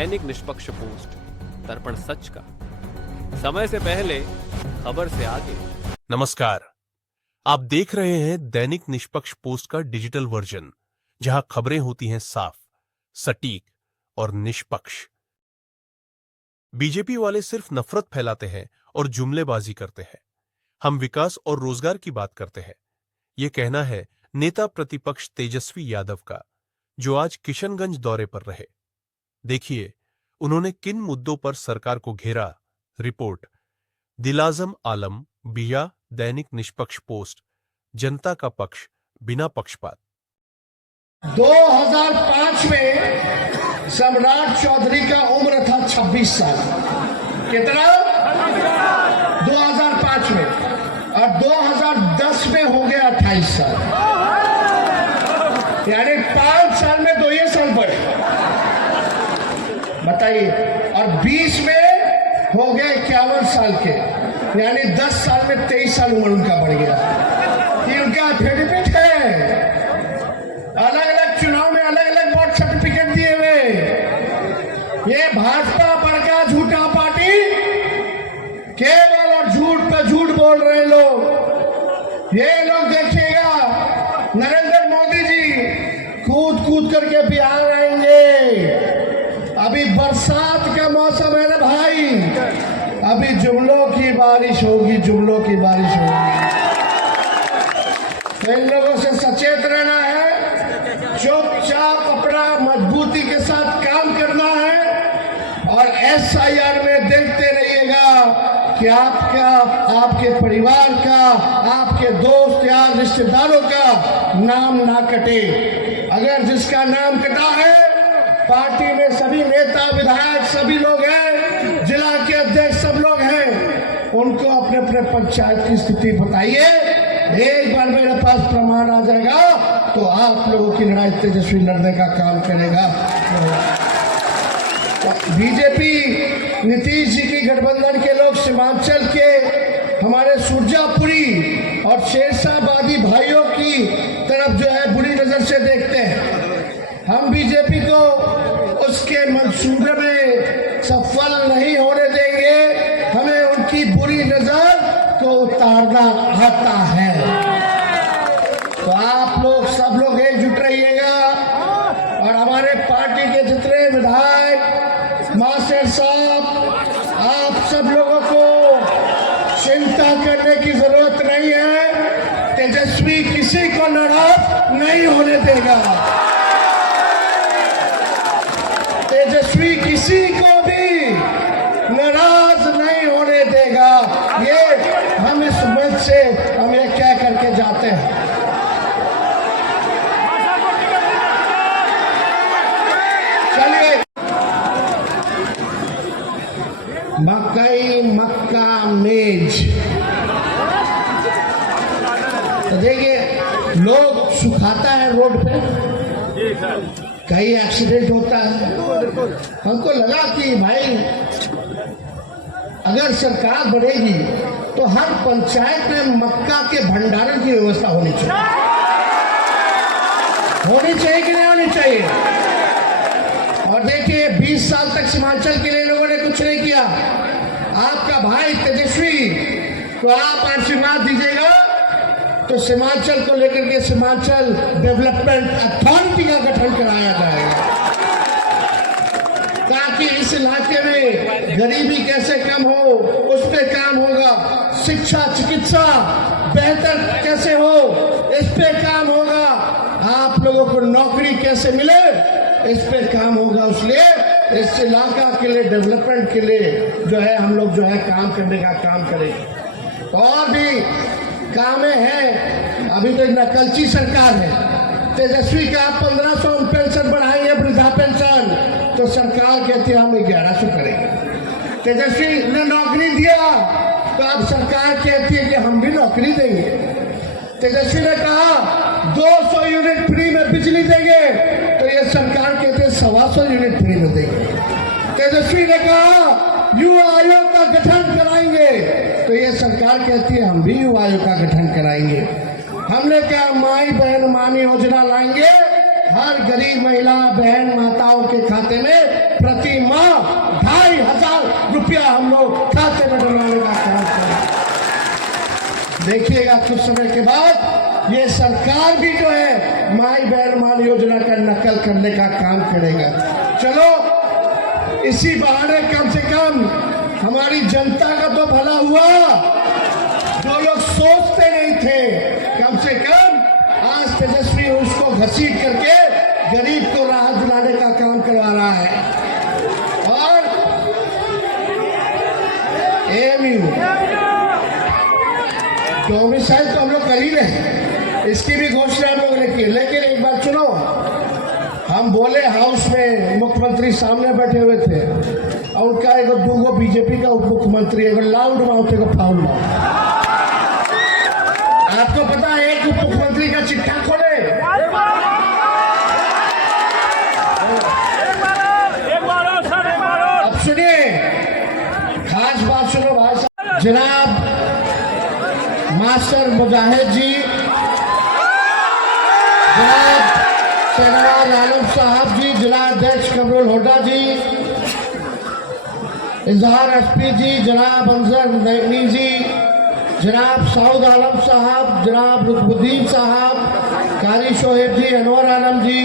दैनिक निष्पक्ष पोस्ट, दर्पण सच का, समय से पहले, खबर से आगे। नमस्कार, आप देख रहे हैं दैनिक निष्पक्ष पोस्ट का डिजिटल वर्जन, जहां खबरें होती हैं साफ, सटीक और निष्पक्ष। बीजेपी वाले सिर्फ नफरत फैलाते हैं और जुमलेबाजी करते हैं। हम विकास और रोजगार की बात करते हैं। यह कहना है नेता प्रतिपक्ष तेजस्वी यादव का, जो आज किशनगंज दौरे पर रहे। देखिए उन्होंने किन मुद्दों पर सरकार को घेरा। रिपोर्ट दिलाजम आलम, बिया, दैनिक निष्पक्ष पोस्ट, जनता का पक्ष बिना पक्षपात। 2005 में सम्राट चौधरी का उम्र था 26 साल। कितना? 2005 में, और 2010 में हो गया 28 साल, यानी 5 साल में 2 साल बढ़े, बताइए। और 20 में हो गए 51 साल के, यानी 10 साल में 23 साल उम्र उनका बढ़ गया। ये उनका एफिडेविट है, अलग अलग चुनाव में अलग अलग बर्थ सर्टिफिकेट दिए हुए। ये भाजपा बड़का झूठा पार्टी, केवल और झूठ पे झूठ बोल रहे लोग। ये लोग देखिएगा, नरेंद्र मोदी जी कूद कूद करके बिहार आएंगे। अभी बरसात का मौसम है ना भाई, अभी जुमलों की बारिश होगी, जुमलों की बारिश होगी। तो इन लोगों से सचेत रहना है, चुपचाप अपना मजबूती के साथ काम करना है, और SIR में देखते रहिएगा कि आपका, आपके परिवार का, आपके दोस्त यार रिश्तेदारों का नाम ना कटे। अगर जिसका नाम कटा है, पार्टी में सभी नेता विधायक सभी लोग हैं, जिला के अध्यक्ष सब लोग हैं, उनको अपने अपने पंचायत की स्थिति बताइए। एक बार मेरे पास प्रमाण आ जाएगा तो आप लोगों की लड़ाई तेजस्वी लड़ने का काम करेगा। बीजेपी नीतीश जी की गठबंधन के लोग सीमांचल के हमारे सुरजापुरी और शेरशाहबादी भाइयों की तरफ जो है बुरी नजर से देखते हैं। हम बीजेपी को उसके मंसूबे में सफल नहीं होने देंगे। हमें उनकी बुरी नजर को उतारना आता है। तो आप लोग सब लोग एकजुट रहिएगा, और हमारे पार्टी के जितने विधायक, मास्टर साहब, आप सब लोगों को चिंता करने की जरूरत नहीं है। तेजस्वी किसी को नाराज नहीं होने देगा। तेजस्वी किसी को भी नाराज नहीं होने देगा। ये हम इस मंच से हम ये कह करके जाते हैं। चलिए, मकई मक्का मेज, तो देखिए लोग सुखाता है रोड पे, कई एक्सीडेंट होता है। हमको लगा कि भाई अगर सरकार बढ़ेगी तो हर पंचायत में मक्का के भंडारण की व्यवस्था होनी चाहिए। होनी चाहिए कि नहीं होनी चाहिए? और देखिए 20 साल तक सीमांचल के लिए लोगों ने कुछ नहीं किया। आपका भाई तेजस्वी तो आप आशीर्वाद दीजिएगा तो सीमांचल को लेकर के सीमांचल डेवलपमेंट अथॉरिटी का गठन कराया जाएगा, ताकि इस इलाके में गरीबी कैसे कम हो उस पे काम होगा। शिक्षा चिकित्सा बेहतर कैसे हो इस पे काम होगा। आप लोगों को नौकरी कैसे मिले इस पे काम होगा। इसलिए इस इलाका के लिए, डेवलपमेंट के लिए जो है हम लोग जो है काम करने का काम करेंगे। और भी कामें हैं। अभी तो नकलची सरकार है। तेजस्वी का 1500 पेंशन बढ़ाएंगे, वृद्धा पेंशन, तो सरकार कहती है हम 1100 करेंगे। तेजस्वी ने नौकरी दिया तो अब सरकार कहती है कि हम भी नौकरी देंगे। तेजस्वी ने कहा 200 यूनिट फ्री में बिजली देंगे, तो ये सरकार कहते हैं 125 यूनिट फ्री में देंगे। तेजस्वी ने कहा युवा आयोग का गठन कराएंगे, तो ये सरकार कहती है हम भी युवा आयोग का गठन कराएंगे। हमने कहा माई बहन मानी योजना लाएंगे, हर गरीब महिला बहन माताओं के खाते में प्रति माह 2,500 रुपया हम लोग खाते में डलवाने का काम करें। देखिएगा कुछ समय के बाद ये सरकार भी जो है माई बहन मान योजना का नकल करने का काम करेगा। चलो इसी बहाने कम से कम हमारी जनता का तो भला हुआ, जो लोग सोचते नहीं थे कम से कम आज तेजस्वी उसको घसीट करके गरीब को राहत दिलाने का काम करवा रहा है। और एएमयू डोमिसाइल तो हम लोग कर ही रहे, इसकी भी घोषणा हम लोगों ने की। लेकिन एक बात सुनो, हम बोले हाउस में मुख्यमंत्री सामने बैठे हुए थे और उनका एक दूगो बीजेपी का उप मुख्यमंत्री, एक लाउड माउथ, एक फाउल माउथ। आपको पता है एक उप मुख्यमंत्री का चिट्ठा खोले, अब सुनिए खास बात सुनो भाई साहब। जनाब मास्टर मुजाहिद जी, जनाब शहनवाज आलम साहब जी, जनाब अध्यक्ष कमरुल हुड्डा जी, इजहार एसपी जी, जनाब अंजर नईमी जी, जनाब सऊद आलम साहब, जनाब रुकनुद्दीन साहब, कारी शोहेब जी, अनवर आलम जी,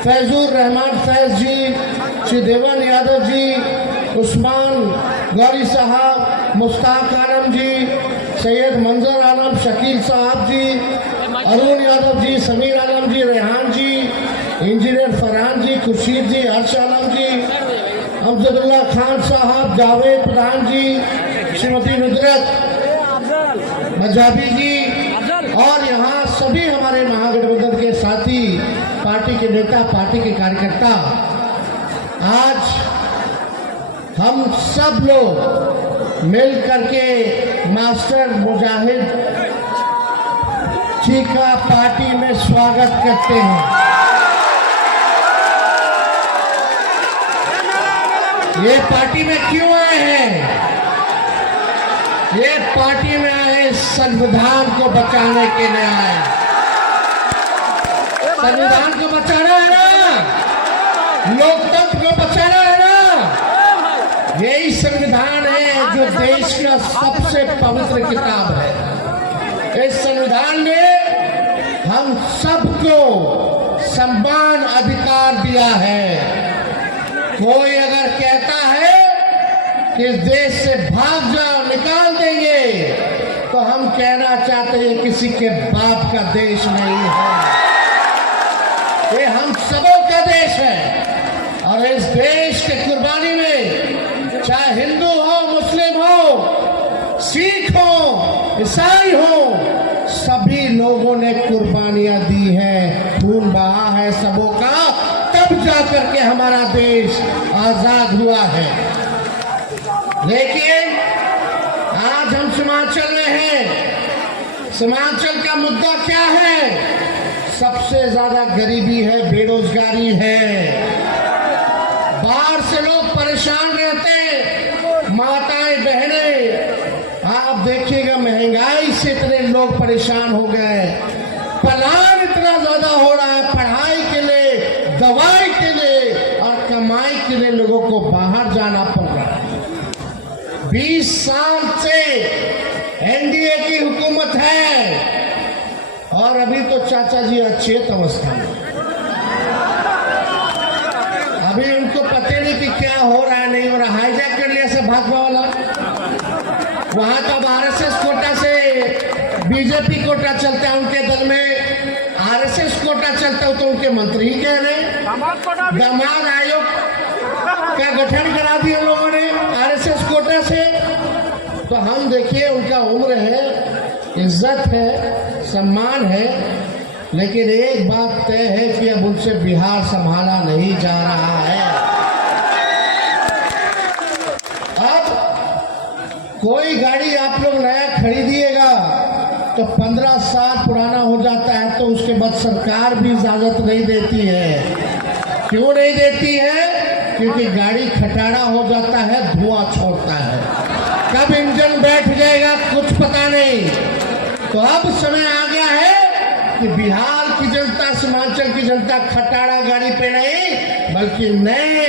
फैजुर रहमान फैज जी, श्री देवन यादव जी, उस्मान गौरी साहब, मुश्ताक आलम जी, सैयद मंजर आलम, शकील साहब जी, अरुण यादव जी, समीर आलम जी, रेहान जी, इंजीनियर फरहान जी, खुर्शीद जी, हर्ष आलम जी, अमजदुल्ला खान साहब, जावेद प्रधान जी, श्रीमती नुजरत मजाबी जी, और यहाँ सभी हमारे महागठबंधन के साथी, पार्टी के नेता, पार्टी के कार्यकर्ता, आज हम सब लोग मिल करके मास्टर मुजाहिद जी का पार्टी में स्वागत करते हैं। ये पार्टी में क्यों आए हैं? ये पार्टी में आए संविधान को बचाने के लिए आए। संविधान को बचाना है ना, लोकतंत्र को बचाना है ना। यही संविधान है जो देश का सबसे पवित्र किताब है। इस संविधान ने हम सबको समान अधिकार दिया है। कोई अगर कहता है कि इस देश से भाग जाओ, निकाल देंगे, तो हम कहना चाहते हैं किसी के बाप का देश नहीं है, ये हम सबों का देश है। और इस देश के कुर्बानी में चाहे हिंदू हो, मुस्लिम हो, सिख हो, ईसाई हो, सभी लोगों ने कुर्बानियां दी हैं, खून बहा है सबों का, तब जाकर के हमारा देश आजाद हुआ है। लेकिन आज हम सीमांचल में हैं। सीमांचल का मुद्दा क्या है? सबसे ज्यादा गरीबी है, बेरोजगारी है, बाहर से लोग परेशान रहते, माताएं बहनें, आप देखिएगा महंगाई से इतने लोग परेशान हो गए, पलायन इतना ज्यादा हो रहा है, पढ़ाई के लिए, दवाई के लिए और कमाई के लिए लोगों को बाहर जाना पड़ रहा है। 20 साल से एनडीए की हुकूमत है और अभी तो चाचा जी अचेत अवस्था में, अभी उनको पता नहीं कि क्या हो रहा है, नहीं हो रहा। हाईजैक कर लिया से भाजपा वाला, वहां तो आरएसएस कोटा से बीजेपी कोटा चलता है, उनके दल में आरएसएस कोटा चलता है, तो उनके मंत्री ही कह रहे दामाद आयोग का गठन करा दिया लोगों ने आरएसएस कोटा से। तो हम देखिए उनका उम्र है, इज्जत है, सम्मान है, लेकिन एक बात तय है कि अब उनसे बिहार संभाला नहीं जा रहा है। अब कोई गाड़ी आप लोग नया खरीदिएगा तो 15 साल पुराना हो जाता है, तो उसके बाद सरकार भी इजाजत नहीं देती है। क्यों नहीं देती है? क्योंकि गाड़ी खटारा हो जाता है, धुआं छोड़ता है, कब इंजन बैठ जाएगा कुछ पता नहीं। तो अब समय आ गया है कि बिहार की जनता, सीमांचल की की जनता खटारा गाड़ी पे नहीं बल्कि नए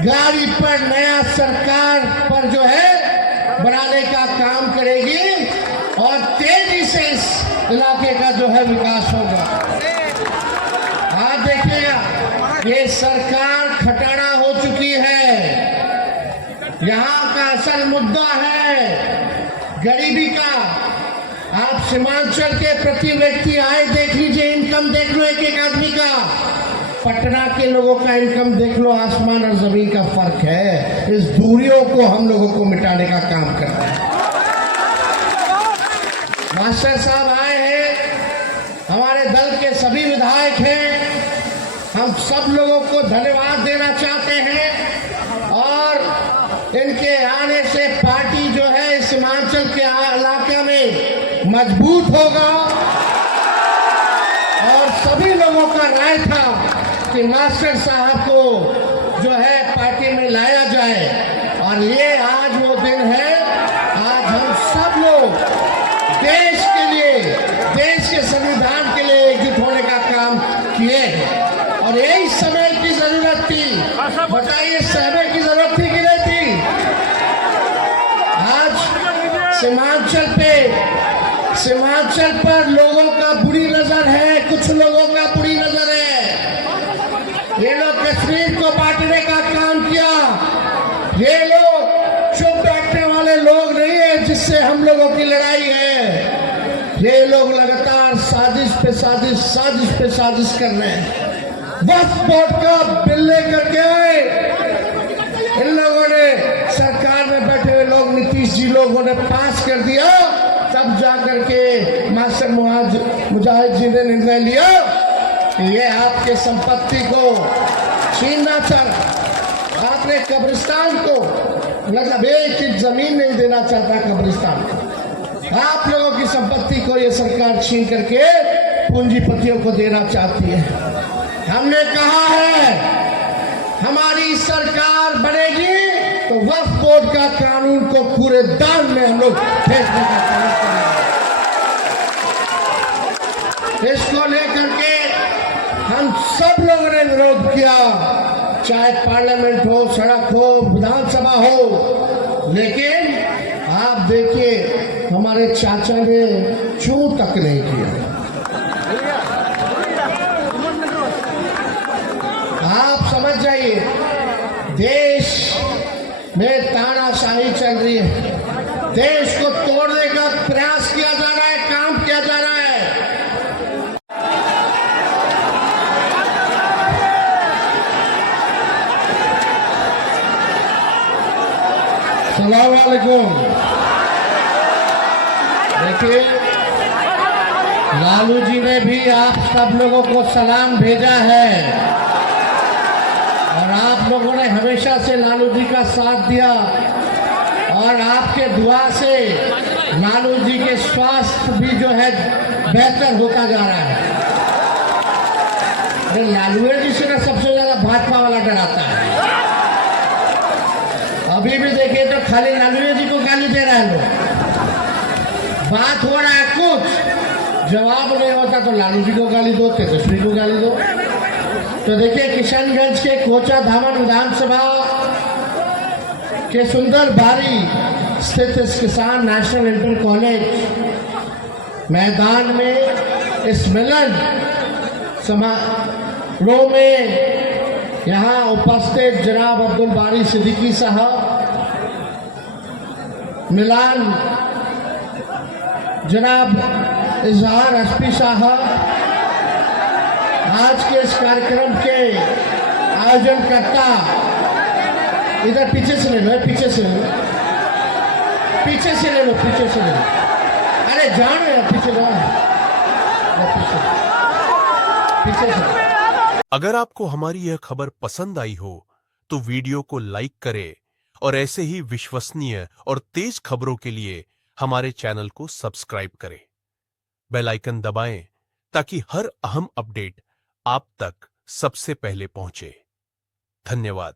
गाड़ी पर नया सरकार पर जो है बनाने का काम करेगी और तेजी से इस इलाके का जो है विकास होगा। आप देखिएगा ये सरकार खटारा हो चुकी है। यहाँ का असल मुद्दा है गरीबी का। आप सीमांचल के प्रति व्यक्ति आए देख लीजिए, इनकम देख लो एक एक आदमी का। पटना के लोगों का इनकम देख लो, आसमान और जमीन का फर्क है। इस दूरियों को हम लोगों को मिटाने का काम करना है। मास्टर साहब आए हैं, हमारे दल के सभी विधायक हैं, हम सब लोगों को धन्यवाद देना चाहते हैं और इनके आने से पार्टी जो है सीमांचल के इलाके में मजबूत होगा। और सभी लोगों का राय था कि मास्टर साहब को जो है पार्टी में लाया जाए और ये आज वो दिन है। आज हम सब लोग देश के लिए, देश के संविधान के लिए एकजुट होने का काम किए और यही समय की जरूरत थी। बताइए समय की जरूरत थी कि नहीं थी? आज सीमांचल पर लोगों का बुरी नजर है, कुछ लोगों का बुरी नजर है। ये लोग कश्मीर को बांटने का काम किया। ये लोग चुप बैठने वाले लोग नहीं है जिससे हम लोगों की लड़ाई है। ये लोग लगातार साजिश पे साजिश कर रहे हैं। वक्फ बोर्ड का बिल लेकर के आए इन लोगों ने, सरकार में बैठे हुए लोग, नीतीश जी लोगों ने पास कर दिया। तब जाकर के मास्टर मुजाहिद जी ने निर्णय लिया कि ये आपके संपत्ति को छीनना चाह, आपने कब्रिस्तान को मतलब एक इंच जमीन नहीं देना चाहता कब्रिस्तान को। आप लोगों की संपत्ति को ये सरकार छीन करके पूंजीपतियों को देना चाहती है। हमने कहा है हमारी सरकार बनेगी तो वक्फ बोर्ड का कानून को पूरे दान में हम लोग फेंकने का काम करेंगे। इसको लेकर के हम सब लोगों ने विरोध किया, चाहे पार्लियामेंट हो, सड़क हो, विधानसभा हो। लेकिन आप देखिए हमारे चाचा ने चू तक नहीं किया। आप समझ जाइए देश में तानाशाही चल रही है। देश को तोड़ने का प्रयास किया जा रहा है, काम किया जा रहा है। अस्सलाम वालेकुम। देखिए लालू जी ने भी आप सब लोगों को सलाम भेजा है और आप लोगों ने हमेशा से लालू जी का साथ दिया और आपके दुआ से लालू जी के स्वास्थ्य भी जो है बेहतर होता जा रहा है। अरे लालू जी से ना सबसे ज्यादा भाजपा वाला डराता है। अभी भी देखिए तो खाली लालू जी को गाली दे रहा है लोग। बात हो रहा है कुछ, जवाब नहीं होता तो लालू जी को गाली दो, तेजस्वी को गाली दो। तो देखिए किशनगंज के कोचा धामन विधानसभा के सुंदर बारी स्थित इस किसान नेशनल इंटर कॉलेज मैदान में इस मिलन समारोह में यहाँ उपस्थित जनाब अब्दुल बारी सिद्दीकी साहब, मिलान जनाब इजहार एसपी साहब, आज के इस कार्यक्रम के आयोजनकर्ता, इधर पीछे से ले लो, पीछे से ले लो, पीछे से ले लो, पीछे से ले लो। अरे जानो यार, पीछे जाओ, पीछे से। अगर आपको हमारी यह खबर पसंद आई हो तो वीडियो को लाइक करें और ऐसे ही विश्वसनीय और तेज खबरों के लिए हमारे चैनल को सब्सक्राइब करें। बेल आइकन दबाएं ताकि हर अहम अपडेट आप तक सबसे पहुंचे। धन्यवाद।